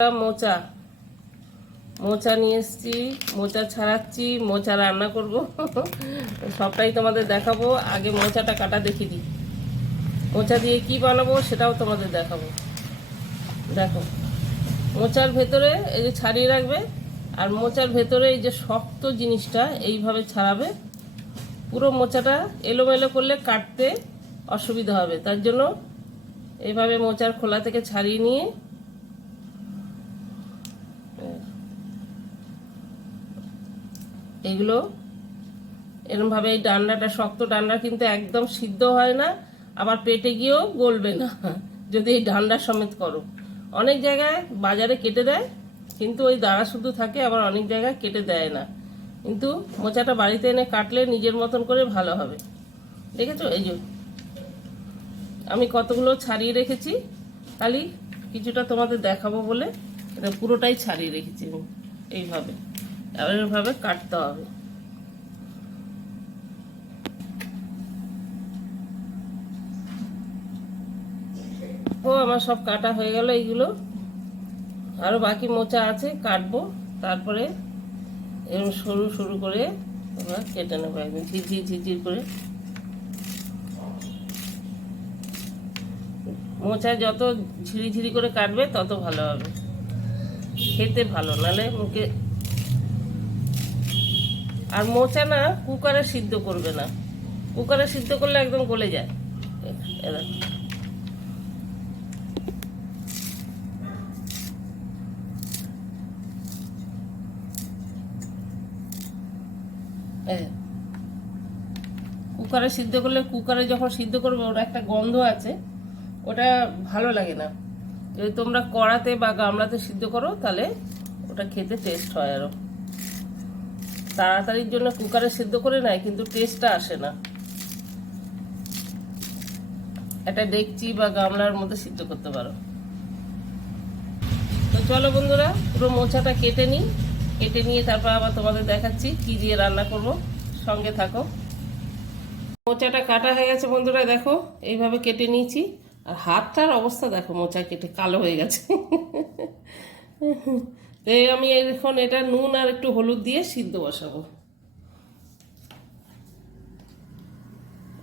মোচা মোচা নিয়ে এসেছি, মোচা ছাড়াচ্ছি, মোচা রান্না করব। সবটাই তোমাদের দেখাবো। আগে মোচাটা কাটা দেখিয়ে দিই, মোচা দিয়ে কি বানাবো সেটাও তোমাদের দেখাবো। দেখো, মোচার ভেতরে এই যে ছাড়িয়ে রাখবে, আর মোচার ভেতরে এই যে শক্ত জিনিসটা এইভাবে ছাড়াবে। পুরো মোচাটা এলোমেলো করলে কাটতে অসুবিধা হবে, তার জন্য এইভাবে মোচার খোলা থেকে ছাড়িয়ে নিয়ে এগুলো এরমভাবে, এই ডান্ডাটা শক্ত ডান্ডা কিন্তু একদম সিদ্ধ হয় না, আবার পেটে গিয়েও গলবে না যদি এই ডান্ডা সমেত করো। অনেক জায়গায় বাজারে কেটে দেয়, কিন্তু ওই দাঁড়া শুধু থাকে, আবার অনেক জায়গায় কেটে দেয় না। কিন্তু মোচাটা বাড়িতে এনে কাটলে নিজের মতন করে ভালো হবে। দেখেছো, এই যে আমি কতগুলো ছাড়িয়ে রেখেছি, খালি কিছুটা তোমাদের দেখাবো বলে এটা পুরোটাই ছাড়িয়ে রেখেছি আমি। এইভাবে এইভাবে কাটতে হবে। ও আমার সব কাটা হয়ে গেল। এইগুলো আরও বাকি মোচা আছে, কাটবো। তারপরে এরকম সরু সরু করে আমরা কেটে নেবো, একদম ঝিরঝির ঝিরঝির করে। মোচা যত ঝিরিঝিরি করে কাটবে তত ভালো হবে, খেতে ভালো, নালে মুখে। আর মোচা না কুকারে সিদ্ধ করবে না, কুকারে সিদ্ধ করলে একদম গলে যায়। এরা কুকারে সিদ্ধ করলে, কুকারে যখন সিদ্ধ করবে ওটা একটা গন্ধ আছে, ওটা ভালো লাগে না। যদি তোমরা কড়াতে বা গামলাতে সিদ্ধ করো তাহলে ওটা খেতে টেস্ট হয়। আরও তাড়াতাড়ির জন্য কুকারে সিদ্ধ করে নেয়, কিন্তু টেস্টটা আসে না। একটা ডেকচি বা গামলার মধ্যে সিদ্ধ করতে পারো। তো চলো বন্ধুরা, পুরো মোচাটা কেটে নিই, কেটে নিয়ে তারপর আবার তোমাদের দেখাচ্ছি কি দিয়ে রান্না করব। সঙ্গে থাকো। মোচাটা কাটা হয়ে গেছে বন্ধুরা, দেখো এইভাবে কেটে নিয়েছি। আর হাতটার অবস্থা দেখো, মোচা কেটে কালো হয়ে গেছে। এই আমি এখন এটা নুন আর একটু হলুদ দিয়ে সিদ্ধ বসাবো।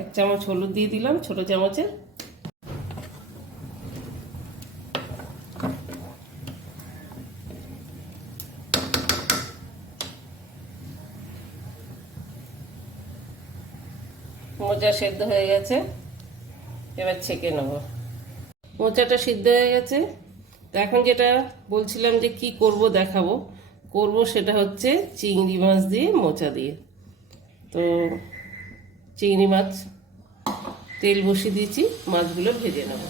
1 চামচ হলুদ দিয়ে দিলাম, ছোট চামচে। মোচা সেদ্ধ হয়ে গেছে, এবার ছেঁকে নেব। মোচাটা সিদ্ধ হয়ে গেছে। তো এখন যেটা বলছিলাম যে কি করব দেখাবো, করব সেটা হচ্ছে চিংড়ি মাছ দিয়ে মোচা দিয়ে। তো চিংড়ি মাছ তেল বসিয়ে দিয়েছি, মাছগুলো ভেজে নেব।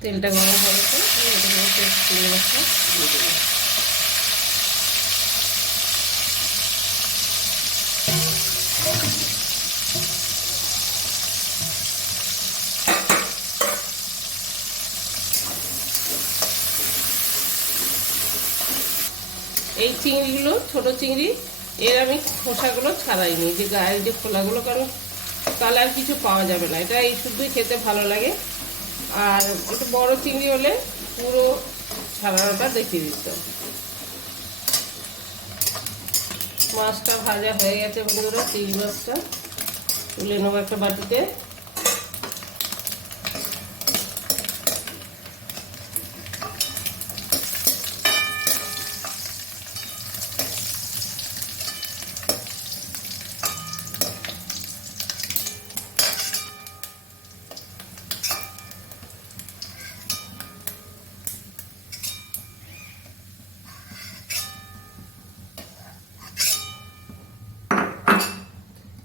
তেলটা গরম হয়ে গেছে, চিংড়ি মাছটা দিয়ে দেবো। এই চিংড়িগুলো ছোট চিংড়ি, এর আমি খোসাগুলো ছাড়াইনি, যে গায়ের যে খোলাগুলো, কারণ তাহলে আর কিছু পাওয়া যাবে না। এটা এই শুধুই খেতে ভালো লাগে। আর একটু বড় চিংড়ি হলে পুরো ছাড়ানোটা দেখিয়ে দিত। মাছটা ভাজা হয়ে গেছে বন্ধুরা, চিংড়ি মাছটা তুলে নেবো একটা বাটিতে।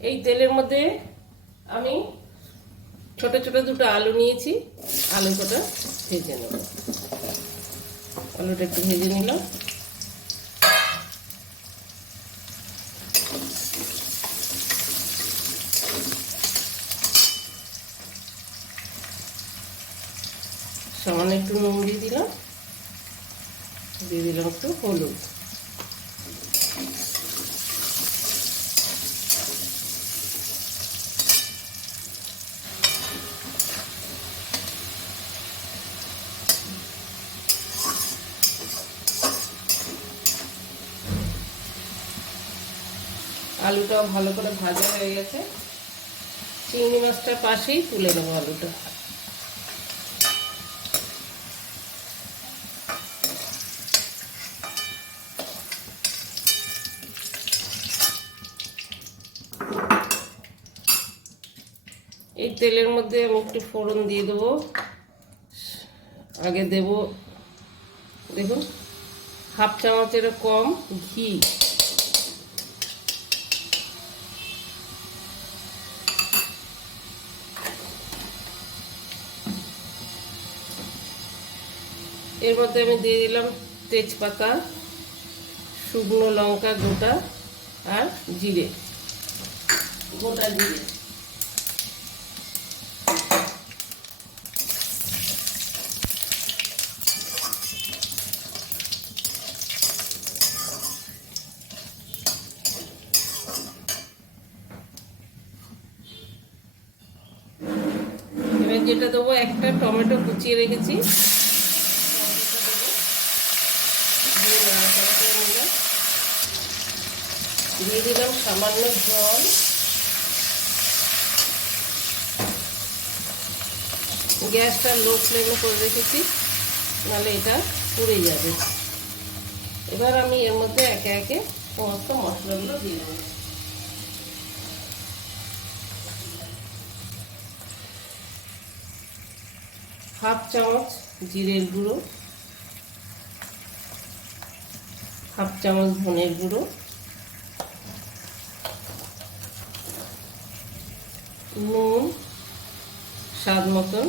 এই তেলের মধ্যে আমি ছোট ছোট দুটো আলু নিয়েছি, আলু কটা ভেজে নেব। আলুটা একটু ভেজে নিলাম। সামান্য একটু নুন দিয়ে দিলাম, দিয়ে দিলাম একটু হলুদ। আলুটাও ভালো করে ভাজা হয়ে গেছে। চিংড়ি মাছটার পাশেই তুলে নেবো আলুটা। এই তেলের মধ্যে আমি একটু ফোড়ন দিয়ে দেবো। আগে দেব, দেখুন, 1/2 চামচের কম ঘি। এর মধ্যে আমি দিয়ে দিলাম তেজপাতা, শুকনো লঙ্কা গোটা আর জিরে, গোটা জিরে। এবার যেটা দেবো, একটা টমেটো কুচিয়ে রেখেছি, দিয়ে দিলাম সামান্য জল। গ্যাসটা লো ফ্লেমে করে রেখেছি, নাহলে এটা পুড়ে যাবে। এবার আমি এর মধ্যে একে একে সমস্ত মশলাগুলো দিয়ে দেবো। হাফ চামচ জিরের গুঁড়ো, হাফ চামচ ধনের গুঁড়ো, নুন স্বাদ মতন,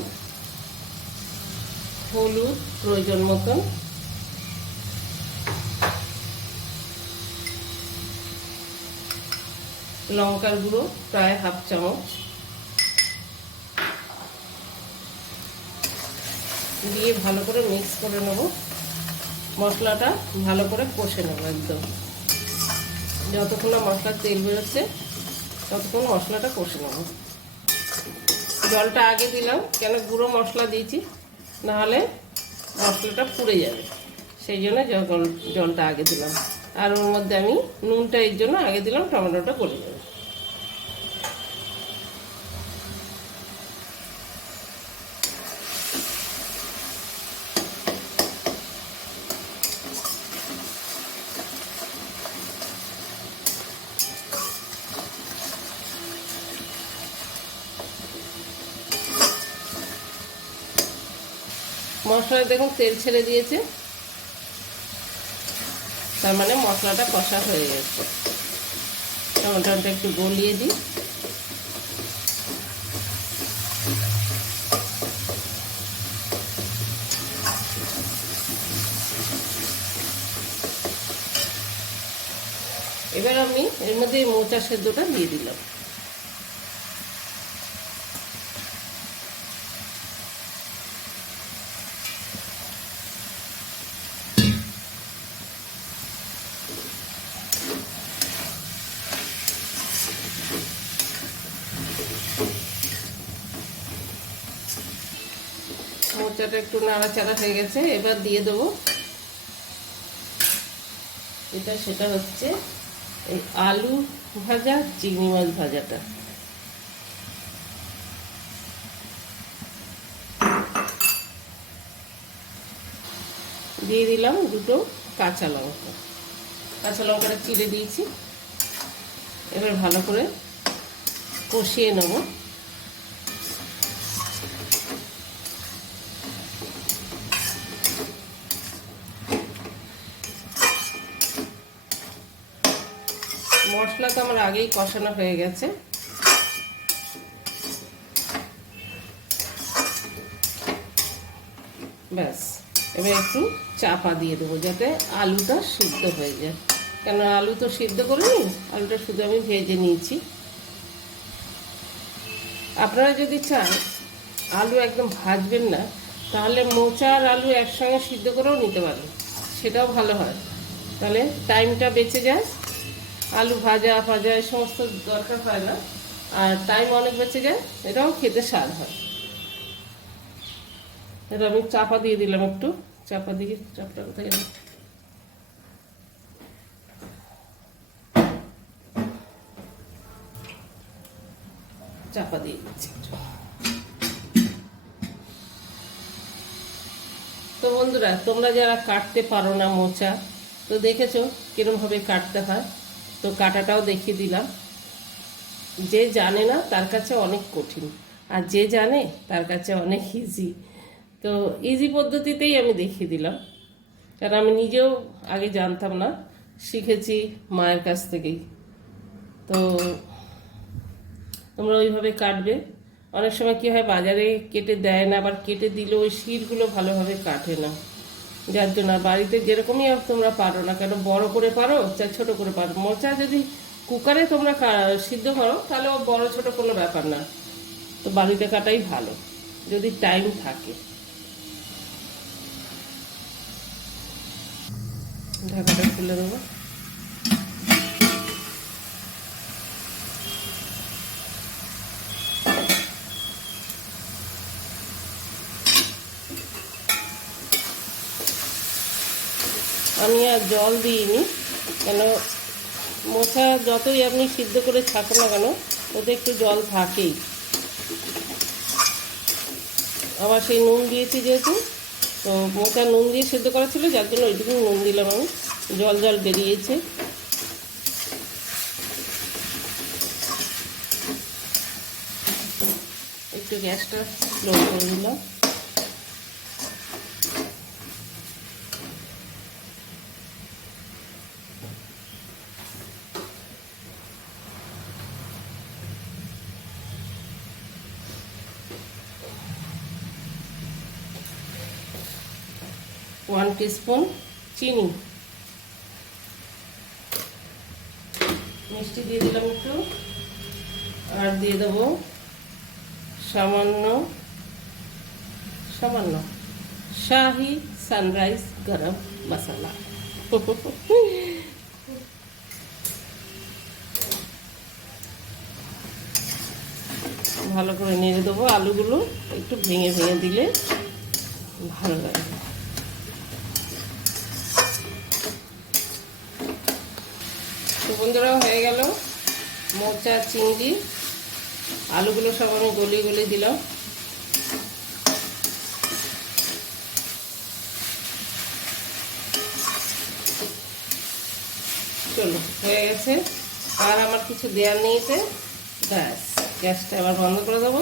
হলুদ প্রয়োজন মতন, লঙ্কার গুঁড়ো প্রায় হাফ চামচ দিয়ে ভালো করে মিক্স করে নেব। মশলাটা ভালো করে কষে নেব একদম, যতক্ষণ না মশলার তেল বেরোচ্ছে ততক্ষণ মশলাটা কষে নেব। জলটা আগে দিলাম, কেন গুঁড়ো মশলা দিয়েছি, নাহলে মশলাটা পুড়ে যাবে, সেই জন্য জলটা আগে দিলাম। আর ওর মধ্যে আমি নুনটা এর জন্য আগে দিলাম, টমেটোটা গলে যাবে। মশলায় দেখুন তেল ছেড়ে দিয়েছে, তার মানে মশলাটা কষা হয়ে গেছে। টমেটোটা একটু গলিয়ে দিই। এবার আমি এর মধ্যে মোচা সেদ্ধটা দিয়ে দিলাম। মোচাটা একটু নাড়াচাড়া হয়ে গেছে, এবার দিয়ে দেবো সেটা হচ্ছে এই আলু ভাজা চিংড়ি মাছ ভাজাটা। দিয়ে দিলাম দুটো কাঁচা লঙ্কা, কাঁচা লঙ্কাটা চিড়ে দিয়েছি। এবার ভালো করে কষিয়ে নেব। মশলা তো আমার আগেই কষানো হয়ে গেছে। ব্যাস, এবার একটু চাপা দিয়ে দেবো যাতে আলুটা সিদ্ধ হয়ে যায়, কেন আলু তো সিদ্ধ করিনি, আলুটা শুধু আমি ভেজে নিয়েছি। আপনারা যদি চান আলু একদম ভাজবেন না, তাহলে মোচা আর আলু একসঙ্গে সিদ্ধ করেও নিতে পারেন, সেটাও ভালো হয়, তাহলে টাইমটা বেঁচে যায়। আলু ভাজা এই সমস্ত দরকার হয় না, আর টাইম অনেক বেঁচে যায়, এটাও খেতে স্বাদ হয়। এটা আমি চাপা দিয়ে দিলাম, একটু চাপা দিয়ে, চাপটা কোথায় গেল, চাপা দিয়ে দিচ্ছি। তো বন্ধুরা, তোমরা যারা কাটতে পারো না মোচা, তো দেখেছো কিরমভাবে কাটতে হয়, তো কাটাটাও দেখিয়ে দিলাম। যে জানে না তার কাছে অনেক কঠিন, আর যে জানে তার কাছে অনেক ইজি। তো ইজি পদ্ধতিতেই আমি দেখিয়ে দিলাম, কারণ আমি নিজেও আগে জানতাম না, শিখেছি মায়ের কাছ থেকেই। তো তোমরা ওইভাবে কাটবে। অনেক সময় কী হয়, বাজারে কেটে দেয় না, আবার কেটে দিলেও ওই শিরগুলো ভালোভাবে কাটে না, যার জন্য বাড়িতে যেরকমই তোমরা পারো না কেন, বড় করে পারো চা ছোটো করে পারো, মোচা যদি কুকারে তোমরা সিদ্ধ করো তাহলে ও বড় ছোটো কোনো ব্যাপার না। তো বাড়িতে কাটাই ভালো যদি টাইম থাকে। ঢাকাটা খুলে দেবো। আমি আর জল দিইনি, কেন মোচা যতই আপনি সিদ্ধ করে ছাঁকো না কেন ওতে একটু জল থাকেই। আবার সেই নুন দিয়েছি যেহেতু, তো মোচা নুন দিয়ে সিদ্ধ করা ছিল, যার জন্য ওইটুকু নুন দিলাম আমি, জল জল বেরিয়েছে। একটু গ্যাসটা স্লো করে দিলাম। ওয়ান টিস্পুন চিনি, মিষ্টি দিয়ে দিলাম একটু, আর দিয়ে দেবো সামান্য সামান্য শাহি সানরাইজ গরম মশলা। ভালো করে নেড়ে দেবো। আলুগুলো একটু ভেঙে ভেঙে দিলে ভালো লাগে। তো বন্ধুরা, হয়ে গেল মোচা চিংড়ি, আলুগুলো সব আমি গলিয়ে গলিয়ে দিলাম। চলো, হয়ে গেছে, আর আমার কিছু দেওয়ার নেই। ব্যাস, গ্যাসটা আবার বন্ধ করে দেবো।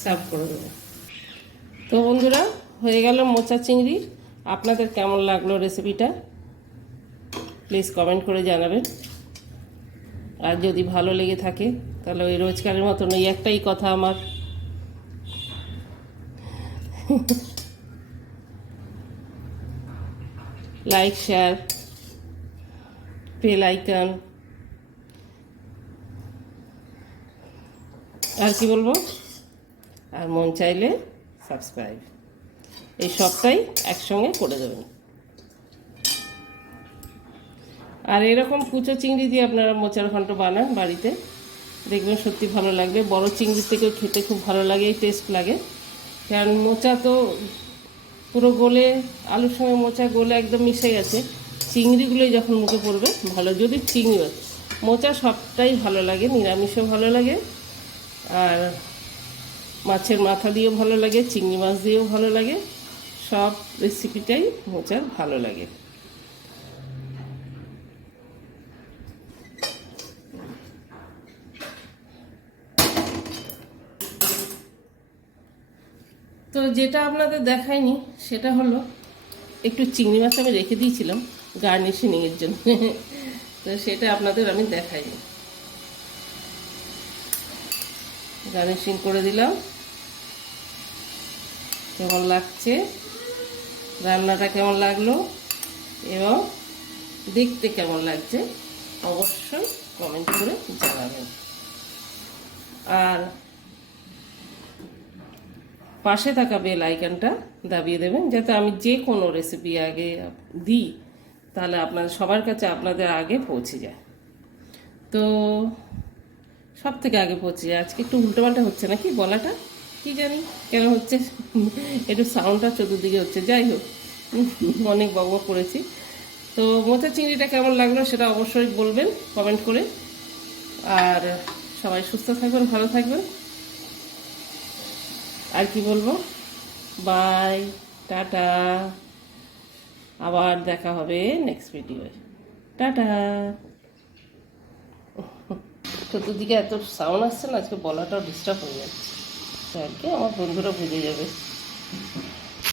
সার্ভ করে দেবো। তো বন্ধুরা, হয়ে গেল মোচা চিংড়ি। আপনাদের কেমন লাগলো রেসিপিটা প্লিজ কমেন্ট করে জানাবেন। আর যদি ভালো লেগে থাকে তাহলে ওই রোজকারের মতন ওই একটাই কথা আমার, লাইক শেয়ার বেল আইকন, আর কি বলবো, আর মন চাইলে সাবস্ক্রাইব, এই সবটাই একসঙ্গে করে দেবেন। আর এরকম কুচো চিংড়ি দিয়ে আপনারা মোচার ঘন্ট বানান বাড়িতে, দেখবেন সত্যি ভালো লাগবে। বড় চিংড়ির থেকেও খেতে খুব ভালো লাগে, টেস্ট লাগে। কারণ মোচা তো পুরো গলে, আলুর সঙ্গে মোচা গলে একদম মিশে গেছে, চিংড়িগুলোই যখন মুখে পড়বে ভালো। যদি চিংড়ি মোচা সবটাই ভালো লাগে, নিরামিষও ভালো লাগে, আর মাছের মাথা দিয়েও ভালো লাগে, চিংড়ি মাছ দিয়েও ভালো লাগে, সব রেসিপিটাই মোচার ভালো লাগে। তো যেটা আপনাদের দেখায়নি সেটা হলো, একটু চিংড়ি মাছ আমি রেখে দিয়েছিলাম গার্নিশিংয়ের জন্য, তো সেটা আপনাদের আমি দেখাইনি। গার্নিশিং করে দিলাম। কেমন লাগছে, রান্নাটা কেমন লাগলো এবং দেখতে কেমন লাগছে অবশ্যই কমেন্ট করে জানাবেন। আর পাশে থাকা বেল আইকনটা দাবিয়ে দেবেন, যাতে আমি যে কোনো রেসিপি আগে দিই তাহলে আপনাদের সবার কাছে আপনাদের আগে পৌঁছে যায়। তো সব থেকে আগে পৌঁছে যায়। আজকে একটু উল্টোপাল্টা হচ্ছে নাকি বলাটা, কি জানি কেন হচ্ছে, একটু সাউন্ডটা চতুর্দিকে হচ্ছে। যাই হোক, অনেক বকবক করেছি। তো মোচা চিংড়িটা কেমন লাগলো সেটা অবশ্যই বলবেন কমেন্ট করে। আর সবাই সুস্থ থাকবেন, ভালো থাকবেন। আর কি বলবো, বাই, টাটা, আবার দেখা হবে নেক্সট ভিডিওয়ে, টাটা। চতুর্দিকে এত সাউন্ড আসছে না, আজকে বলাটাও ডিস্টার্ব হয়ে যাচ্ছে, তো আর কি আমার বন্ধুরা বুঝে যাবে।